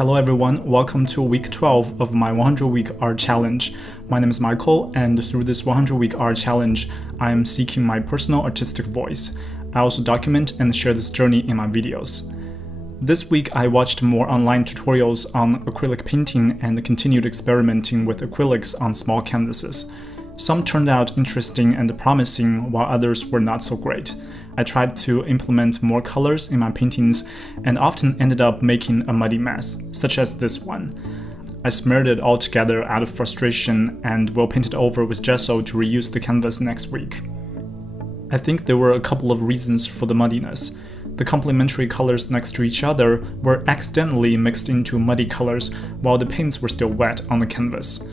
Hello everyone, welcome to week 12 of my 100-week art challenge. My name is Michael, and through this 100-week art challenge, I am seeking my personal artistic voice. I also document and share this journey in my videos. This week I watched more online tutorials on acrylic painting and continued experimenting with acrylics on small canvases. Some turned out interesting and promising, while others were not so great. I tried to implement more colors in my paintings and often ended up making a muddy mess, such as this one. I smeared it all together out of frustration and will paint it over with gesso to reuse the canvas next week. I think there were a couple of reasons for the muddiness. The complementary colors next to each other were accidentally mixed into muddy colors while the paints were still wet on the canvas.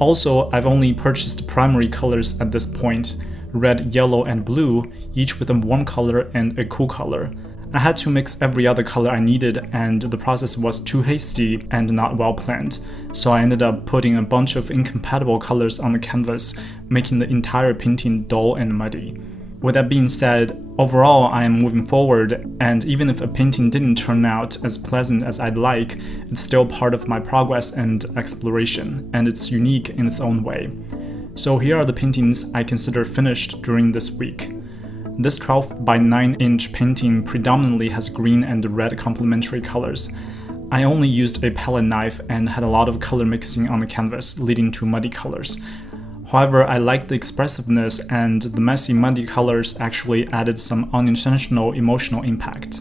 Also, I've only purchased primary colors at this point, red, yellow, and blue, each with a warm color and a cool color. I had to mix every other color I needed, and the process was too hasty and not well planned, so I ended up putting a bunch of incompatible colors on the canvas, making the entire painting dull and muddy. With that being said, overall I am moving forward, and even if a painting didn't turn out as pleasant as I'd like, it's still part of my progress and exploration, and it's unique in its own way. So here are the paintings I consider finished during this week. This 12 by 9 inch painting predominantly has green and red complementary colors. I only used a palette knife and had a lot of color mixing on the canvas, leading to muddy colors. However, I liked the expressiveness, and the messy muddy colors actually added some unintentional emotional impact.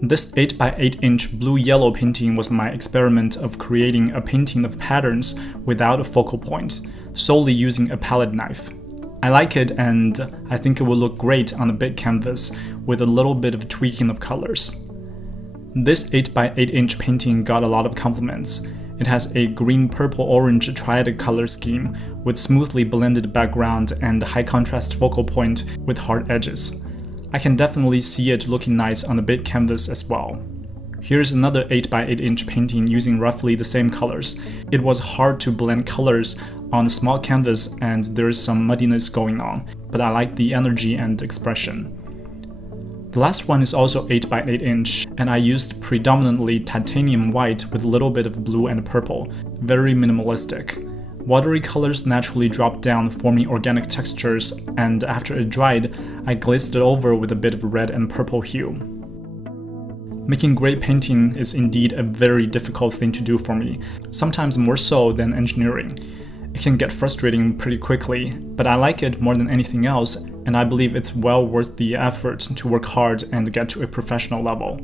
This 8 by 8 inch blue-yellow painting was my experiment of creating a painting of patterns without a focal point, solely using a palette knife. I like it, and I think it will look great on a big canvas with a little bit of tweaking of colors. This 8 by 8 inch painting got a lot of compliments. It has a green, purple, orange triadic color scheme with smoothly blended background and high contrast focal point with hard edges. I can definitely see it looking nice on a big canvas as well. Here's another 8 by 8 inch painting using roughly the same colors. It was hard to blend colors on a small canvas, and there is some muddiness going on, but I like the energy and expression. The last one is also 8 by 8 inch, and I used predominantly titanium white with a little bit of blue and purple, very minimalistic. Watery colors naturally drop down, forming organic textures, and after it dried, I glazed it over with a bit of red and purple hue. Making great painting is indeed a very difficult thing to do for me, sometimes more so than engineering. It can get frustrating pretty quickly, but I like it more than anything else, and I believe it's well worth the effort to work hard and get to a professional level.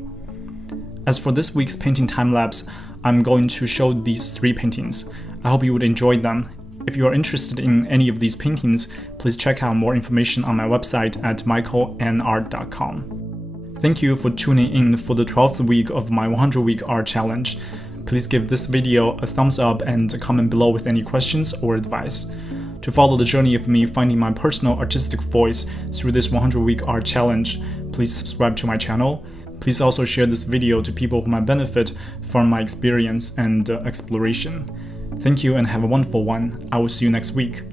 As for this week's painting time-lapse, I'm going to show these 3 paintings. I hope you would enjoy them. If you are interested in any of these paintings, please check out more information on my website at michaelnart.com. Thank you for tuning in for the 12th week of my 100-week art challenge. Please give this video a thumbs up and comment below with any questions or advice. To follow the journey of me finding my personal artistic voice through this 100-week art challenge, please subscribe to my channel. Please also share this video to people who might benefit from my experience and exploration. Thank you and have a wonderful one. I will see you next week.